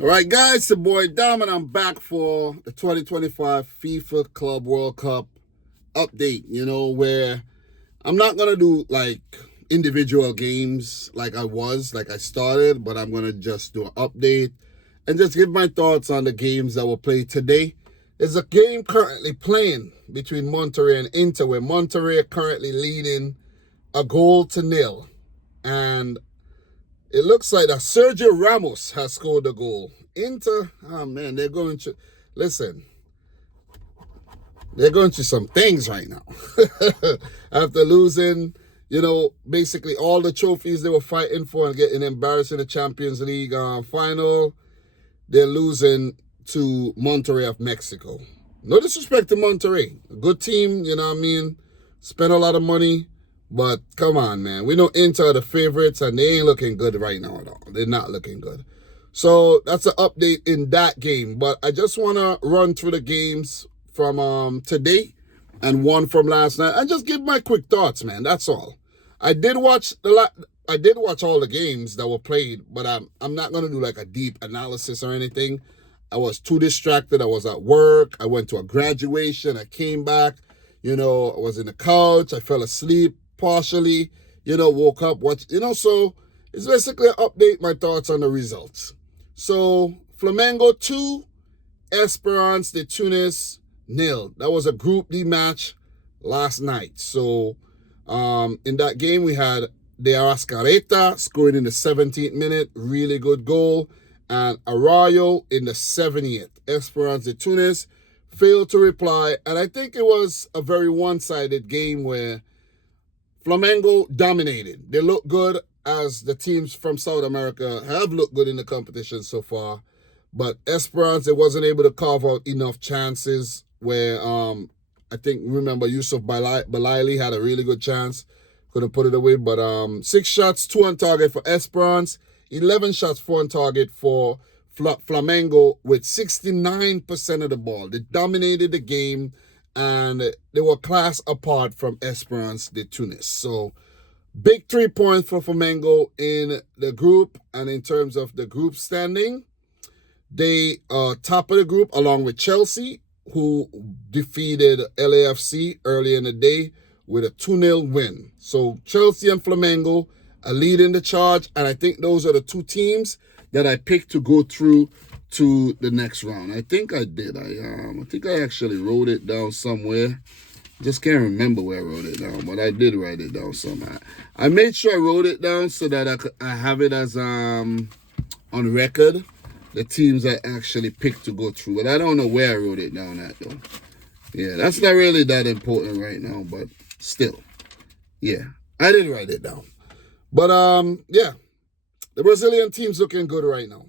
All right, guys, it's your boy Dom, and I'm back for the 2025 FIFA Club World Cup update, where I'm not going to do like individual games like I started, but I'm going to just do an update and just give my thoughts on the games that were played today. There's a game currently playing between Monterrey and Inter, where Monterrey are currently leading a goal to nil. And it looks like that Sergio Ramos has scored a goal. Inter, oh man, they're going to some things right now. After losing, basically all the trophies they were fighting for and getting embarrassed in the Champions League final, they're losing to Monterrey of Mexico. No disrespect to Monterrey. A good team, spent a lot of money. But come on, man. We know Inter are the favorites, and they ain't looking good right now at all. They're not looking good. So that's an update in that game. But I just want to run through the games from today and one from last night and just give my quick thoughts, man. That's all. I did watch all the games that were played, but I'm not going to do like a deep analysis or anything. I was too distracted. I was at work. I went to a graduation. I came back. I was in the couch. I fell asleep partially, woke up, so it's basically an update, my thoughts on the results. So, Flamengo 2, Esperance de Tunis 0. That was a Group D match last night. So, in that game, we had De Arrascaeta scoring in the 17th minute, really good goal, and Arroyo in the 70th. Esperance de Tunis failed to reply, and I think it was a very one-sided game where Flamengo dominated. They look good, as the teams from South America have looked good in the competition so far. But Esperance, they wasn't able to carve out enough chances where remember Yusuf Belaili had a really good chance. Couldn't put it away. But 6 shots, 2 on target for Esperance. 11 shots, 4 on target for Flamengo with 69% of the ball. They dominated the game. And they were class apart from Esperance de Tunis. So, big 3 points for Flamengo in the group. And in terms of the group standing, they are top of the group along with Chelsea, who defeated LAFC early in the day with a 2-0 win. So, Chelsea and Flamengo are leading the charge. And I think those are the 2 teams that I picked to go through to the next round. I think I did. I think I actually wrote it down somewhere. Just can't remember where I wrote it down, but I did write it down somewhere. I made sure I wrote it down so that I have it as on record, the teams I actually picked to go through. But I don't know where I wrote it down at, though. Yeah, that's not really that important right now, but still. Yeah, I did write it down. But, yeah, the Brazilian team's looking good right now.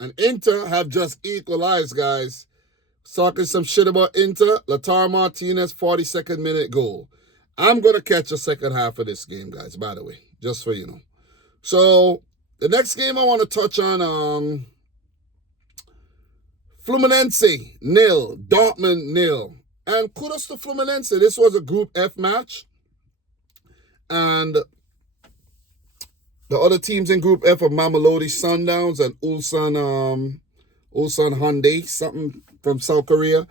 And Inter have just equalized, guys. Talking some shit about Inter. Lautaro Martinez, 42nd minute goal. I'm going to catch the second half of this game, guys, by the way. Just so you know. So, the next game I want to touch on, Fluminense 0, Dortmund 0. And kudos to Fluminense. This was a Group F match. And the other teams in Group F are Mamelodi Sundowns and Ulsan Hyundai, something from South Korea.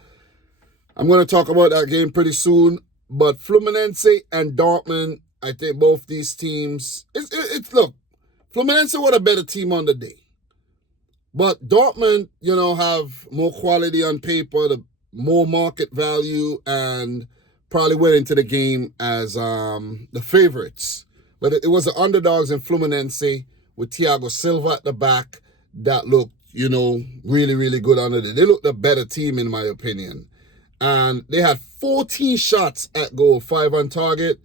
I'm going to talk about that game pretty soon. But Fluminense and Dortmund, I think both these teams, look, Fluminense were a better team on the day. But Dortmund, have more quality on paper, the more market value, and probably went into the game as the favorites. But it was the underdogs in Fluminense with Thiago Silva at the back that looked, really, really good under it. They looked a better team, in my opinion. And they had 14 shots at goal, 5 on target.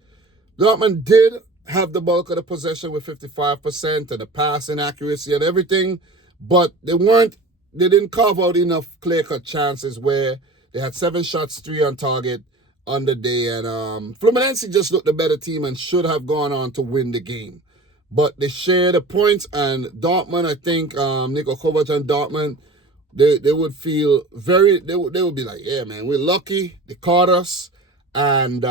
Dortmund did have the bulk of the possession with 55% and the passing accuracy and everything. But they didn't carve out enough clear-cut chances where they had 7 shots, 3 on target on the day, and Fluminense just looked the better team and should have gone on to win the game. But they share the points, and Dortmund, I think, Niko Kovac and Dortmund, they would feel they would be like, yeah, man, we're lucky, they caught us, and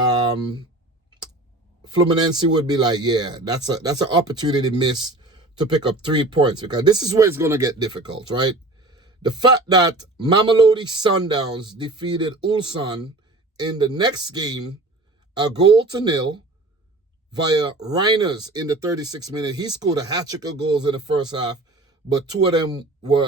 Fluminense would be like, yeah, that's an opportunity missed to pick up 3 points, because this is where it's going to get difficult, right? The fact that Mamelodi Sundowns defeated Ulsan in the next game, a 0-0, via Reiners in the 36th minute. He scored a hat-trick of goals in the first half, but two of them were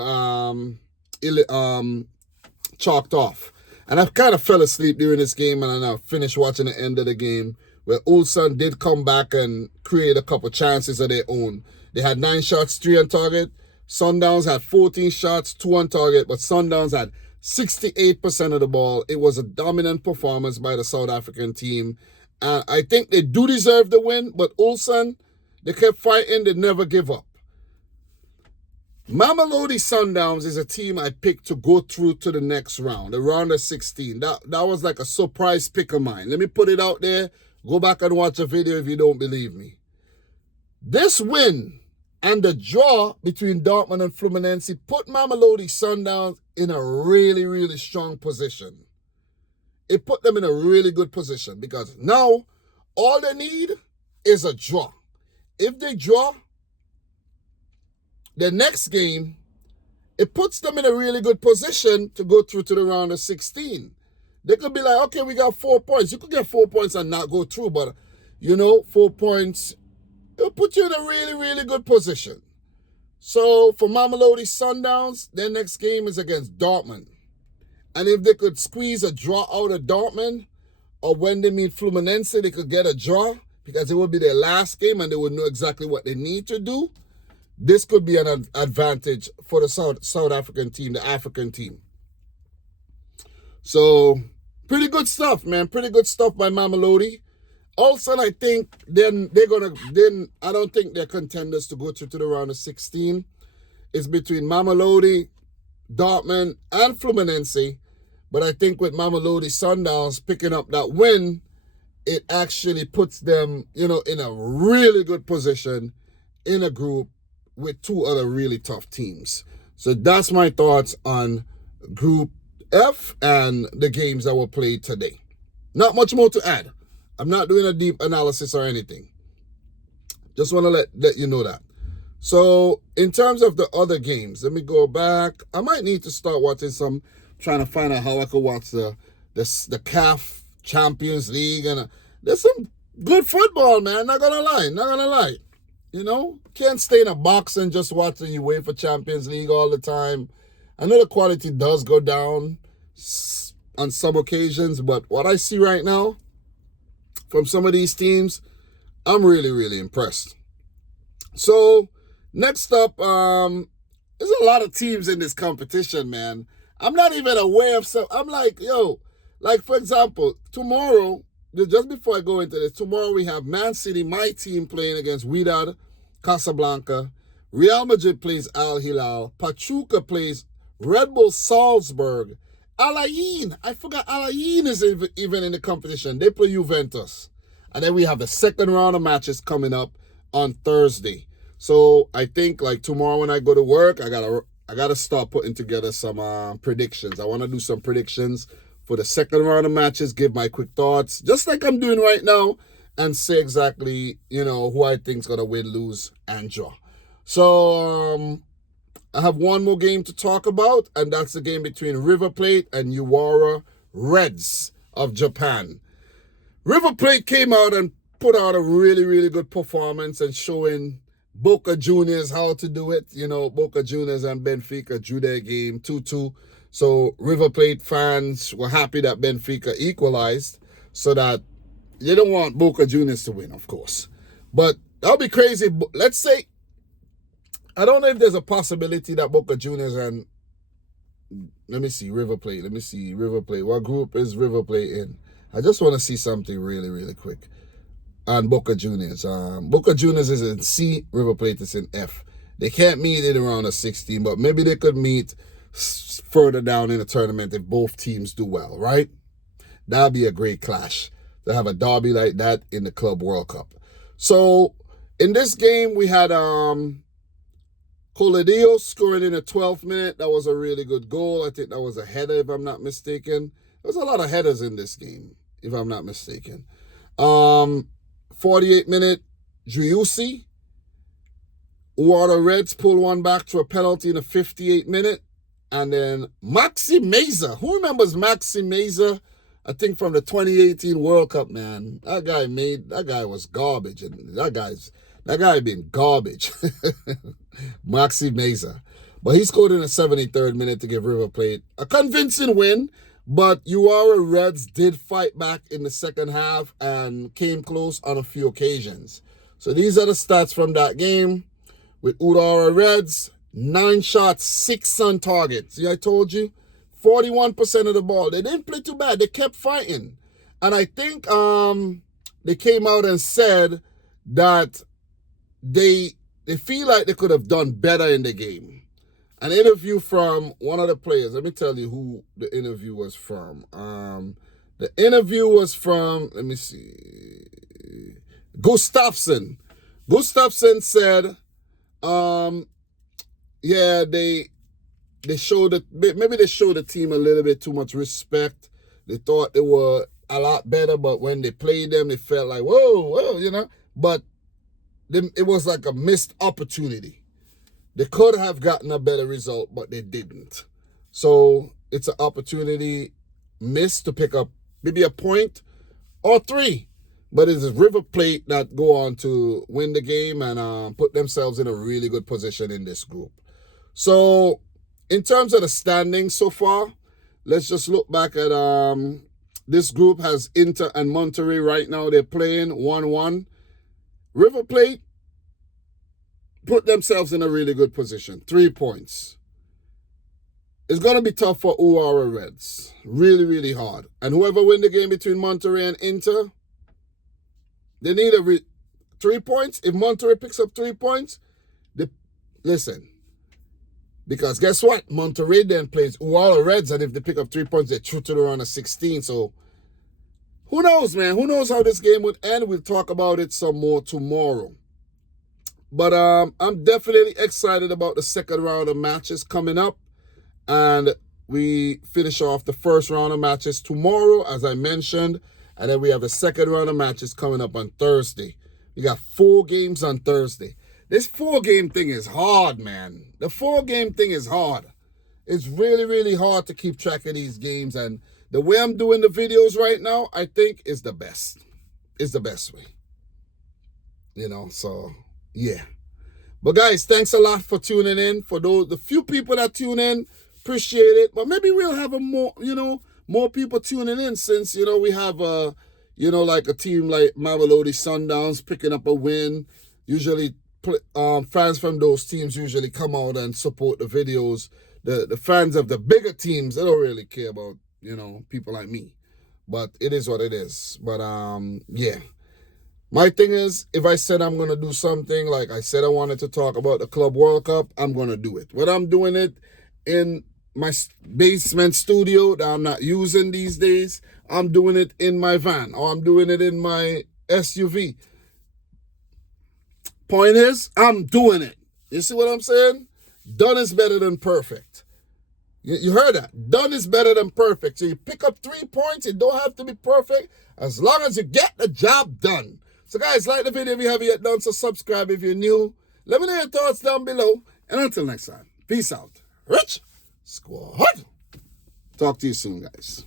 chalked off. And I kind of fell asleep during this game, and I finished watching the end of the game, where Ulsan did come back and create a couple chances of their own. They had 9 shots, 3 on target. Sundowns had 14 shots, 2 on target, but Sundowns had 68% of the ball. It was a dominant performance by the South African team. And I think they do deserve the win, but Ulsan, they kept fighting, they never give up. Mamelodi Sundowns is a team I picked to go through to the next round, the round of 16. That was like a surprise pick of mine. Let me put it out there. Go back and watch a video if you don't believe me. This win and the draw between Dortmund and Fluminense put Mamelodi Sundowns in a really, really strong position. It put them in a really good position because now all they need is a draw. If they draw the next game, it puts them in a really good position to go through to the round of 16. They could be like, okay, we got 4 points. You could get 4 points and not go through, but 4 points, it'll put you in a really, really good position. So for Mamelodi Sundowns, their next game is against Dortmund. And if they could squeeze a draw out of Dortmund, or when they meet Fluminense, they could get a draw because it will be their last game and they would know exactly what they need to do. This could be an advantage for the South African team, the African team. So, pretty good stuff, man. Pretty good stuff by Mamelodi. Also, I think I don't think they're contenders to go through to the round of 16. It's between Mamelodi, Dortmund, and Fluminense. But I think with Mamelodi Sundowns picking up that win, it actually puts them, in a really good position in a group with 2 other really tough teams. So that's my thoughts on Group F and the games that were played today. Not much more to add. I'm not doing a deep analysis or anything. Just want to let you know that. So in terms of the other games, let me go back. I might need to start watching some, trying to find out how I could watch the CAF Champions League. And there's some good football, man. Not gonna lie. Can't stay in a box and just watch the UEFA Champions League all the time. I know the quality does go down on some occasions, but what I see right now from some of these teams, I'm really, really impressed. So next up, there's a lot of teams in this competition, man. I'm not even aware of some. I'm like, for example, tomorrow, just before I go into this, tomorrow we have Man City, my team, playing against Wydad Casablanca. Real Madrid plays Al Hilal. Pachuca plays Red Bull Salzburg. Al Ain, I forgot Al Ain is even in the competition. They play Juventus. And then we have the second round of matches coming up on Thursday. So I think like tomorrow when I go to work, I gotta start putting together some predictions. I want to do some predictions for the second round of matches, give my quick thoughts, just like I'm doing right now, and say exactly, who I think is going to win, lose, and draw. So I have one more game to talk about, and that's the game between River Plate and Uwara Reds of Japan. River Plate came out and put out a really, really good performance and showing Boca Juniors how to do it. Boca Juniors and Benfica drew their game 2-2. So River Plate fans were happy that Benfica equalized, so that you don't want Boca Juniors to win, of course. But that would be crazy. Let's say, I don't know if there's a possibility that Boca Juniors and, River Plate. What group is River Plate in? I just want to see something really, really quick. And Boca Juniors. Boca Juniors is in C, River Plate is in F. They can't meet in around a 16, but maybe they could meet further down in the tournament if both teams do well, right? That'd be a great clash to have a derby like that in the Club World Cup. So in this game, we had Coladio scoring in the 12th minute. That was a really good goal. I think that was a header, if I'm not mistaken. There's a lot of headers in this game, if I'm not mistaken. 48-minute Driussi. Uwara Reds pull one back to a penalty in the 58th minute. And then Maxi Meza. Who remembers Maxi Meza? I think from the 2018 World Cup, man. That guy was garbage. And that guy been garbage. Maxi Meza. But he scored in the 73rd minute to give River Plate a convincing win. But Uwara Reds did fight back in the second half and came close on a few occasions. So these are the stats from that game. With Uwara Reds, 9 shots, 6 on target. See, I told you, 41% of the ball. They didn't play too bad. They kept fighting. And I think they came out and said that they feel like they could have done better in the game. An interview from one of the players. Let me tell you who the interview was from. The interview was from, let me see, Gustafsson. Gustafsson said, yeah, they showed it. Maybe they showed the team a little bit too much respect. They thought they were a lot better, but when they played them, they felt like, whoa, you know. But it was like a missed opportunity. They could have gotten a better result, but they didn't. So it's an opportunity missed to pick up maybe a point or 3. But it's River Plate that go on to win the game and put themselves in a really good position in this group. So in terms of the standings so far, let's just look back at this group has Inter and Monterrey right now. They're playing 1-1. River Plate put themselves in a really good position. 3 points. It's going to be tough for Uwara Reds. Really, really hard. And whoever win the game between Monterrey and Inter, they need 3 points. If Monterrey picks up 3 points, listen. Because guess what? Monterrey then plays Uwara Reds, and if they pick up 3 points, they're through to the round of 16. So who knows, man? Who knows how this game would end? We'll talk about it some more tomorrow. But I'm definitely excited about the second round of matches coming up. And we finish off the first round of matches tomorrow, as I mentioned. And then we have the second round of matches coming up on Thursday. We got 4 games on Thursday. This 4-game thing is hard, man. The 4-game thing is hard. It's really, really hard to keep track of these games. And the way I'm doing the videos right now, I think is the best. Is the best way. You know, so... yeah. But guys, thanks a lot for tuning in. For the few people that tune in, appreciate it. But maybe we'll have more people tuning in since, we have like a team like Mamelodi Sundowns picking up a win. Usually fans from those teams usually come out and support the videos. The fans of the bigger teams, they don't really care about, people like me. But it is what it is. But yeah. My thing is, if I said I'm going to do something, like I said I wanted to talk about the Club World Cup, I'm going to do it. Whether I'm doing it in my basement studio that I'm not using these days, I'm doing it in my van, or I'm doing it in my SUV. Point is, I'm doing it. You see what I'm saying? Done is better than perfect. You heard that? Done is better than perfect. So you pick up 3 points, it don't have to be perfect, as long as you get the job done. So guys, like the video if you haven't yet done, so subscribe if you're new. Let me know your thoughts down below. And until next time, peace out. Rich Squad. Talk to you soon, guys.